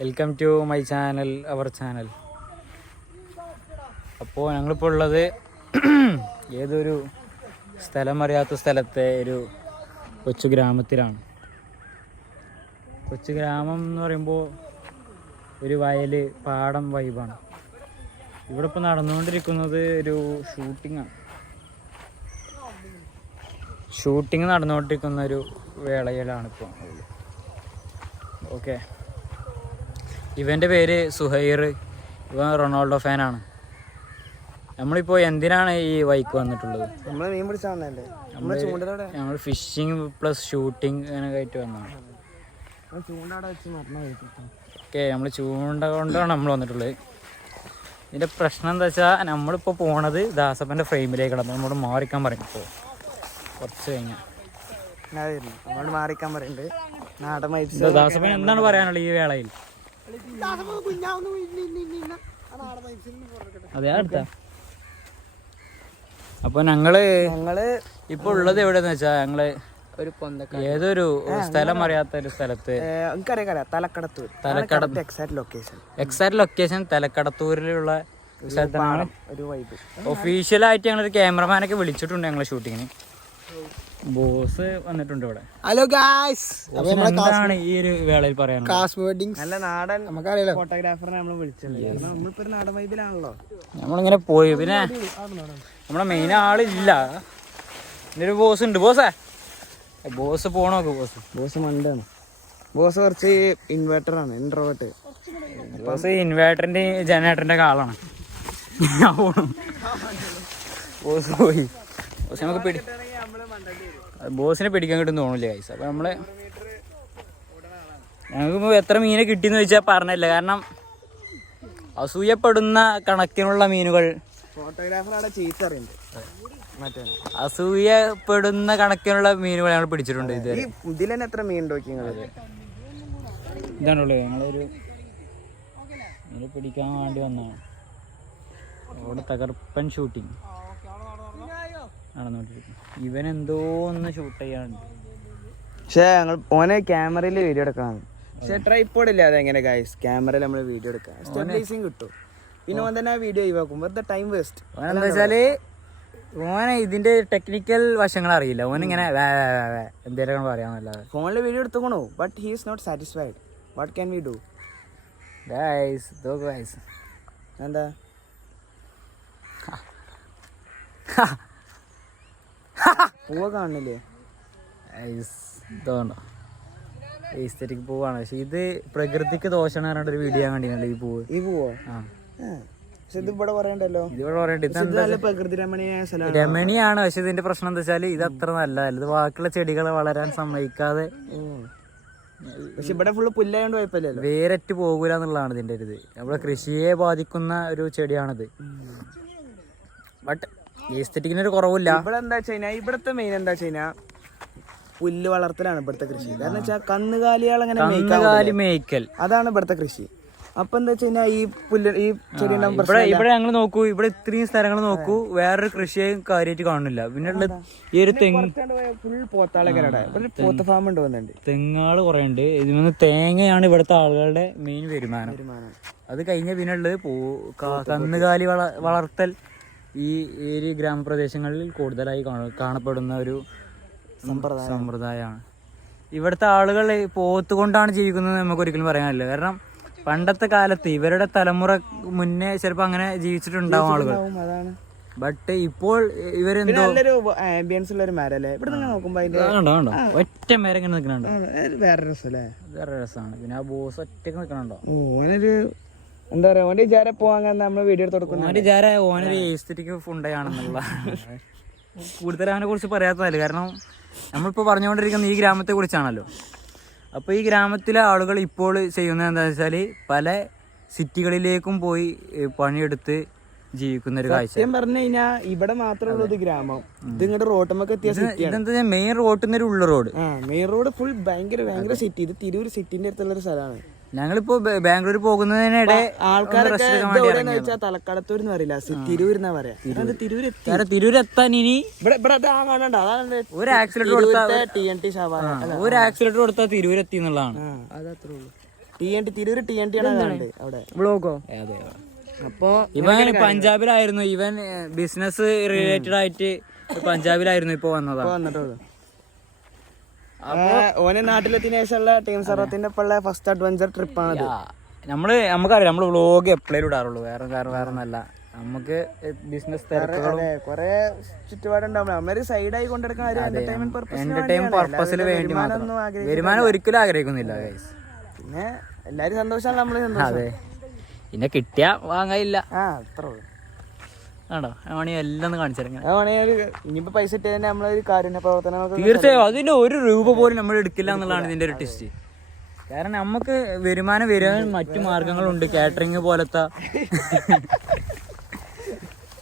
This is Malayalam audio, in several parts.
Welcome to my channel, our channel. അപ്പോൾ ഞങ്ങളിപ്പോൾ ഉള്ളത് ഏതൊരു സ്ഥലം അറിയാത്ത സ്ഥലത്തെ ഒരു കൊച്ചു ഗ്രാമത്തിലാണ്. കൊച്ചു ഗ്രാമം എന്ന് പറയുമ്പോൾ ഒരു വയൽ, പാടം വൈബാണ്. ഇവിടെ ഇപ്പോൾ നടന്നുകൊണ്ടിരിക്കുന്നത് ഒരു ഷൂട്ടിങ് നടന്നുകൊണ്ടിരിക്കുന്ന ഒരു വേളയിലാണ് ഇപ്പോൾ. ഓക്കെ, ഇവൻ്റെ പേര് സുഹൈർ. ഇവൻ റൊണാൾഡോ ഫാനാണ്. നമ്മളിപ്പോൾ എന്തിനാണ് ഈ വൈക്ക് വന്നിട്ടുള്ളത്? നമ്മൾ ഫിഷിങ് പ്ലസ് ഷൂട്ടിങ് അങ്ങനെയൊക്കെ ആയിട്ട് വന്നതാണ്. ഓക്കെ, നമ്മൾ ചൂണ്ട കൊണ്ടാണ് നമ്മൾ വന്നിട്ടുള്ളത്. ഇതിൻ്റെ പ്രശ്നം എന്താ വെച്ചാൽ നമ്മളിപ്പോൾ പോണത് ദാസപ്പൻ്റെ ഫ്രെയിമിലേക്കാണ്. നമ്മളോട് മാറിക്കാൻ പറയും. ഇപ്പോൾ കുറച്ച് കഴിഞ്ഞാൽ മാറിക്കാൻ പറയുന്നുണ്ട്. ദാസപ്പൻ എന്താണ് പറയാനുള്ളത് ഈ വേളയിൽ? അതെ, അടുത്ത അപ്പൊ ഞങ്ങള് ഇപ്പൊ ഉള്ളത് എവിടെന്ന് വെച്ചാ ഞങ്ങള് ഒരു ഏതൊരു സ്ഥലം അറിയാത്ത ഒരു സ്ഥലത്ത്, എക്സാക്ട് ലൊക്കേഷൻ തലക്കടത്തൂരിലുള്ള സ്ഥലത്താണ്. ഒഫീഷ്യലായിട്ട് ഞങ്ങളൊരു ക്യാമറമാനൊക്കെ വിളിച്ചിട്ടുണ്ട് ഞങ്ങളെ ഷൂട്ടിങ്ങിന്. ബോസ് വന്നിട്ടുണ്ട് ഇവിടെ. ഹലോ ഗായ്സ്, എന്താണ് ഈ ഒരു വേളയിൽ പറയാൻ? നല്ല നാടൻ നമുക്കറിയാലോ ഫോട്ടോഗ്രാഫറിനെ നമ്മൾ വിളിച്ചത്. നമ്മളിപ്പോ നാടൻ വൈബിലാണല്ലോ നമ്മളിങ്ങനെ പോയി. പിന്നെ നമ്മളെ മെയിൻ ആളില്ല, ഒരു ബോസ് ഉണ്ട്. ബോസ് പോണോക്ക്. ബോസ് മണ്ടാണ്. ബോസ് കുറച്ച് ഇൻവേർട്ടറാണ്, ഇൻട്രോവേർട്ട്. ബോസ് ഇൻവേർട്ടറിന്റെ ജനറേറ്ററിന്റെ ഒക്കെ ആളാണ്. ബോസ് പോയി. ബോസ് നമുക്ക് ബോസിനെ പിടിക്കാൻ കിട്ടും തോന്നില്ല ഗൈസ്. അപ്പൊ ഞങ്ങൾക്ക് എത്ര മീനെ കിട്ടിയെന്ന് ചോദിച്ചാൽ പറഞ്ഞില്ല. കാരണം അസൂയപ്പെടുന്ന കണക്കിനുള്ള മീനുകൾ, അസൂയപ്പെടുന്ന കണക്കിനുള്ള മീനുകൾ ഞങ്ങൾ പിടിച്ചിട്ടുണ്ട്. ഇതിൽ തന്നെ എത്ര മീൻ ഇതാണുള്ളത്. ഞങ്ങളൊരു മീനെ പിടിക്കാൻ വേണ്ടി വന്നതാണ്. അവിടെ തകർപ്പൻ ഷൂട്ടിങ് നടന്നുകൊണ്ടിരിക്കും. ഇവൻ എന്തോ ഒന്ന് ഷൂട്ട് ചെയ്യാനുണ്ട്. പക്ഷേ ഞങ്ങൾ ഓനെ ക്യാമറയിൽ വീഡിയോ എടുക്കണം. പക്ഷെ ട്രൈപോഡ് ഇല്ലാതെ എങ്ങനെ ഗൈസ് ക്യാമറയിൽ നമ്മൾ വീഡിയോ എടുക്കാം? സ്റ്റെബിലൈസിങ് കിട്ടും. പിന്നെ ഓൻ തന്നെ വീഡിയോ ഒഴിവാക്കും. വെറുതെ ടൈം വേസ്റ്റ്. എന്താ വെച്ചാല് ഓനെ ഇതിന്റെ ടെക്നിക്കൽ വശങ്ങൾ അറിയില്ല. ഓനിങ്ങനെ എന്തേലും പറയാന്നല്ലാതെ. ഫോണിൽ വീഡിയോ എടുത്തോണോ, but he is not satisfied. What can we do guys? എന്താ പൂവ കാണില്ലേ? ഇതുകൊണ്ടോ എസ്തെറ്റിക് പൂവാണ്. പക്ഷെ ഇത് പ്രകൃതിക്ക് ദോഷമാണ് പറഞ്ഞിട്ട് ഒരു വീഡിയോ കണ്ടില്ല. ഈ പൂവോ രമണിയാണ്. പക്ഷെ ഇതിന്റെ പ്രശ്നം എന്താ വെച്ചാല് ഇത് അത്ര നല്ലതല്ല. ഇത് ബാക്കിയുള്ള ചെടികളെ വളരാൻ സമ്മതിക്കാതെ, പക്ഷെ ഇവിടെ ഫുള്ള് പുല്ലായോണ്ട് കുഴപ്പമില്ലല്ലോ, വേരറ്റ് പോകൂല എന്നുള്ളതാണ് ഇതിന്റെ ഒരു ഇത്. നമ്മുടെ കൃഷിയെ ബാധിക്കുന്ന ഒരു ചെടിയാണിത്. ബട്ട് എസ്തെറ്റിക്കിനൊരു കുറവില്ല. ഇവിടെ എന്താ വെച്ച് കഴിഞ്ഞാൽ ഇവിടുത്തെ മെയിൻ എന്താ വെച്ച് കഴിഞ്ഞാൽ പുല്ല് വളർത്തലാണ് ഇവിടുത്തെ കൃഷി. കാരണം വെച്ചാൽ കന്നുകാലി മേയ്ക്കൽ, അതാണ് ഇവിടുത്തെ കൃഷി. അപ്പൊ എന്താ വെച്ച് കഴിഞ്ഞാൽ ഈ പുല്ല് ഈ ചെടി ഇവിടെ ഞങ്ങൾ നോക്കൂ, ഇവിടെ ഇത്രയും സ്ഥലങ്ങൾ നോക്കൂ, വേറൊരു കൃഷിയും കാര്യമായിട്ട് കാണുന്നില്ല. പിന്നെ ഈ ഒരു ഫുൾ പോത്താളൊക്കെ പോത്ത ഫാം ഉണ്ട് വന്നിട്ടുണ്ട്. തെങ്ങാള് കുറെ ഉണ്ട്. ഇതിൽ തേങ്ങയാണ് ഇവിടുത്തെ ആളുകളുടെ മെയിൻ വരുമാനം. അത് കഴിഞ്ഞ പിന്നെ ഉള്ളത് കന്നുകാലി വളർത്തൽ ഈ ഏരിയ ഗ്രാമപ്രദേശങ്ങളിൽ കൂടുതലായി കാണപ്പെടുന്ന ഒരു സമ്പ്രദായമാണ്. ഇവിടുത്തെ ആളുകൾ പോത്ത് കൊണ്ടാണ് ജീവിക്കുന്നത് നമുക്ക് ഒരിക്കലും പറയാനില്ല. കാരണം പണ്ടത്തെ കാലത്ത് ഇവരുടെ തലമുറ മുന്നേ ചിലപ്പോ അങ്ങനെ ജീവിച്ചിട്ടുണ്ടാവും ആളുകൾ. ബട്ട് ഇപ്പോൾ ഇവരെന്തോ ഒറ്റ മേരെ ഇങ്ങനെ നിൽക്കണുണ്ടോ, വേറെ രസമാണ്. പിന്നെ ആ ബോസ് ഒറ്റക്ക് നിൽക്കണുണ്ടോ, എന്താ പറയാ, ഓന്റെ വിചാരം പോവാൻ നമ്മള് വീഡിയോ എടുത്ത് കൊടുക്കുന്നു. ഓന്റെ വിചാരം ഓനൊരു എസ്തെറ്റിക് ഫുണ്ടാണെന്നുള്ള. കൂടുതൽ അവനെ കുറിച്ച് പറയാത്തതല്ല. കാരണം നമ്മളിപ്പോൾ പറഞ്ഞുകൊണ്ടിരിക്കുന്ന ഈ ഗ്രാമത്തെ കുറിച്ചാണല്ലോ. അപ്പോൾ ഈ ഗ്രാമത്തിലെ ആളുകൾ ഇപ്പോൾ ചെയ്യുന്നത് എന്താണെന്ന് വെച്ചാൽ പല സിറ്റികളിലേക്കും പോയി പണിയെടുത്ത് ജീവിക്കുന്ന ഒരു കാഴ്ച. പറഞ്ഞു കഴിഞ്ഞാൽ ഇവിടെ മാത്രമുള്ളത് ഗ്രാമം. ഇത് ഇങ്ങോട്ട് റോട്ടുമൊക്കെ ഇതെന്താ മെയിൻ റോട്ടിൽ ഒരു ഉള്ള റോഡ്, മെയിൻ റോഡ് ഫുൾ ഭയങ്കര സിറ്റി. ഇത് തിരൂർ സിറ്റിന്റെ അടുത്തുള്ള ഒരു സ്ഥലമാണ്. ഞങ്ങളിപ്പോ ബാംഗ്ലൂർ പോകുന്നതിനിടെ ആൾക്കാരൊക്കെ തലക്കടത്തൂർ എന്ന് പറയില്ല, തിരൂർ എന്നാ പറയാ. തിരൂരെത്താൻ ഇനി ഒരു ആക്സിലേറ്റർ കൊടുത്താൽ തിരൂരെത്തി എന്നുള്ളതാണ്. തിരൂർ TNT ആണ് അവിടെ ബ്ലോഗോ. അതെ. അപ്പൊ ഇവൻ പഞ്ചാബിലായിരുന്നു, ഇവൻ ബിസിനസ് റിലേറ്റഡ് ആയിട്ട് പഞ്ചാബിലായിരുന്നു, ഇപ്പൊ വന്നതാ. വന്നിട്ടുള്ളൂ. ഓന് നാട്ടിലെത്തിയ ശേഷമുള്ള ടീം സർവത്തിന്റെ ഒപ്പമുള്ള ഫസ്റ്റ് അഡ്വഞ്ചർ ട്രിപ്പാണ്. നമുക്കറിയാം, നമ്മള് വ്ളോഗ് എപ്പോഴും ഇടാറുള്ളൂ, വേറെ ഒന്നല്ല. നമുക്ക് ബിസിനസ് കൊറേ ചുറ്റുപാടുണ്ടാവും. നമ്മളൊരു സൈഡായി കൊണ്ടെടുക്കുന്ന എന്റർടൈൻമെന്റ് പർപ്പസിന് വേണ്ടി മാത്രം. വരുമാനം ഒരിക്കലും ആഗ്രഹിക്കുന്നില്ല ഗൈസ്. പിന്നെ എല്ലാരും സന്തോഷമാണ് നമ്മള് സന്തോഷം. അതെ, പിന്നെ കിട്ടിയ വാങ്ങയില്ല. അത്രേ ഉള്ളൂ. ആണോ ആണി എല്ലാം കാണിച്ചിറങ്ങി. ഇനിയിപ്പോ പൈസ ഇട്ട് തന്നെ നമ്മളൊരു കാരുണ്യ പ്രവർത്തനങ്ങൾക്ക് തീർച്ചയായും അതിന്റെ ഒരു രൂപ പോലും നമ്മൾ എടുക്കില്ല എന്നുള്ളതാണ് ഇതിന്റെ ഒരു ടെസ്റ്റ്. കാരണം നമുക്ക് വരുമാനം വരാൻ മറ്റു മാർഗങ്ങളുണ്ട്, കാറ്ററിംഗ് പോലത്തെ.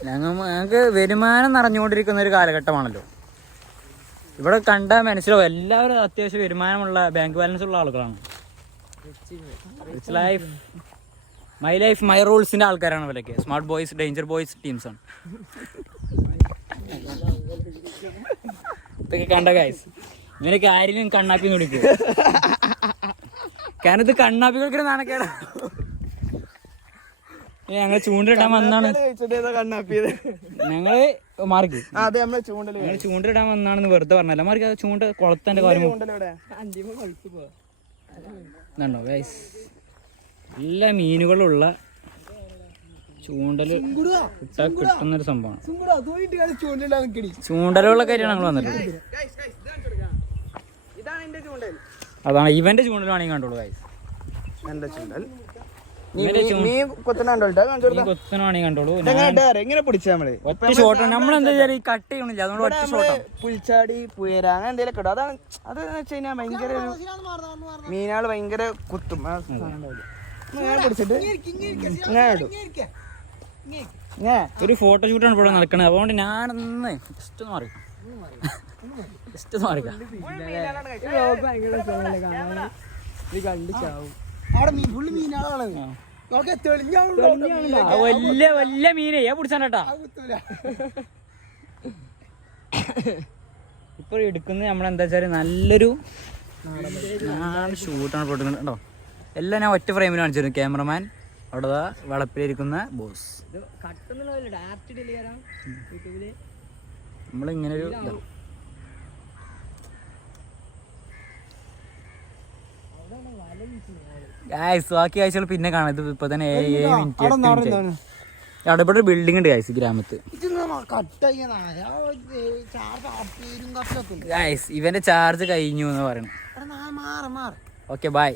ഞങ്ങൾക്ക് വരുമാനം നിറഞ്ഞുകൊണ്ടിരിക്കുന്ന ഒരു കാലഘട്ടമാണല്ലോ. ഇവിടെ കണ്ടാൽ മനസ്സിലാവും, എല്ലാവരും അത്യാവശ്യം വരുമാനമുള്ള ബാങ്ക് ബാലൻസ് ഉള്ള ആളുകളാണ്. ലൈഫ് മൈ ലൈഫ് മൈ റൂൾസിന്റെ ആൾക്കാരാണ് ഇവരൊക്കെ. സ്മാർട്ട് ബോയ്സ്, ഡേഞ്ചർ ബോയ്സ് ടീംസാണ് ഇതൊക്കെ. കണ്ട ഗൈസ്, ഇവരൊക്കെ ആരെങ്കിലും കണ്ണാപ്പി വിളിക്കും. കാരണം ഇത് കണ്ണാപ്പികൾക്ക് നാണക്കേടാ. ഞങ്ങൾ ചൂണ്ടിടാൻ വന്നാണ്, ഞങ്ങള് മാർക്ക് ചൂണ്ടിടാൻ വന്നാണെന്ന് വെറുതെ പറഞ്ഞല്ല. മാർക്ക് ചൂണ്ട കുളത്തിന്റെ കാര്യം ഇതുണ്ടോ ഗൈസ്, എല്ലാ മീനുകളുള്ള ചൂണ്ടല് ഇട്ടാ കിട്ടുന്നൊരു സംഭവമാണ്. ചൂണ്ടലുള്ള കാര്യമാണ് ഞങ്ങൾ വന്നിട്ടുള്ളത്. അതാണ് ഇവന്റെ ചൂണ്ടലാണെങ്കിൽ കണ്ടോളൂ ഗൈസ്. എങ്ങനെ പിടിച്ചാ നമ്മള് ഒറ്റ ഷോട്ട്. നമ്മളെന്താ വെച്ചാൽ ഈ കട്ട് ചെയ്യണില്ല, അതുകൊണ്ട് ഒറ്റ ഷോട്ട്. പുൽച്ചാടി പുയര അങ്ങനെ എന്തെങ്കിലും ഇടും. അതാണ് അതെന്ന് വെച്ച് കഴിഞ്ഞാൽ ഭയങ്കര മീനാള് ഭയങ്കര കുത്തും. പിടിച്ചിട്ട് ഒരു ഫോട്ടോ ഷൂട്ടാണ് ഇവിടെ നടക്കണത്. അതുകൊണ്ട് ഞാനൊന്ന് ജസ്റ്റ് മാറി വലിയ വലിയ മീനെ പിടിച്ചാണ്ടാ. ഇപ്പൊ എടുക്കുന്നത് നമ്മളെന്താ വെച്ചാല് നല്ലൊരു ഷൂട്ടാണ് കൊടുക്കുന്നത് കേട്ടോ. എല്ലാം ഞാൻ ഒറ്റ ഫ്രെയിമിൽ കാണിച്ചിരുന്നു. ക്യാമറമാൻ അവിടെ വളപ്പിലിരിക്കുന്ന ബോസ്. നമ്മളിങ്ങനെ ഒരു ബാക്കി കാഴ്ചകൾ പിന്നെ കാണാം. ഇത് ഇപ്പൊ തന്നെ 7 മിനിറ്റ് അവിടെ ഇവിടെ ഒരു ബിൽഡിംഗ് ഉണ്ട് ഗൈസ് ഗ്രാമത്ത്. ഗൈസ് ഇവന്റെ ചാർജ് കഴിഞ്ഞു എന്ന് പറയണേ. Okay bye.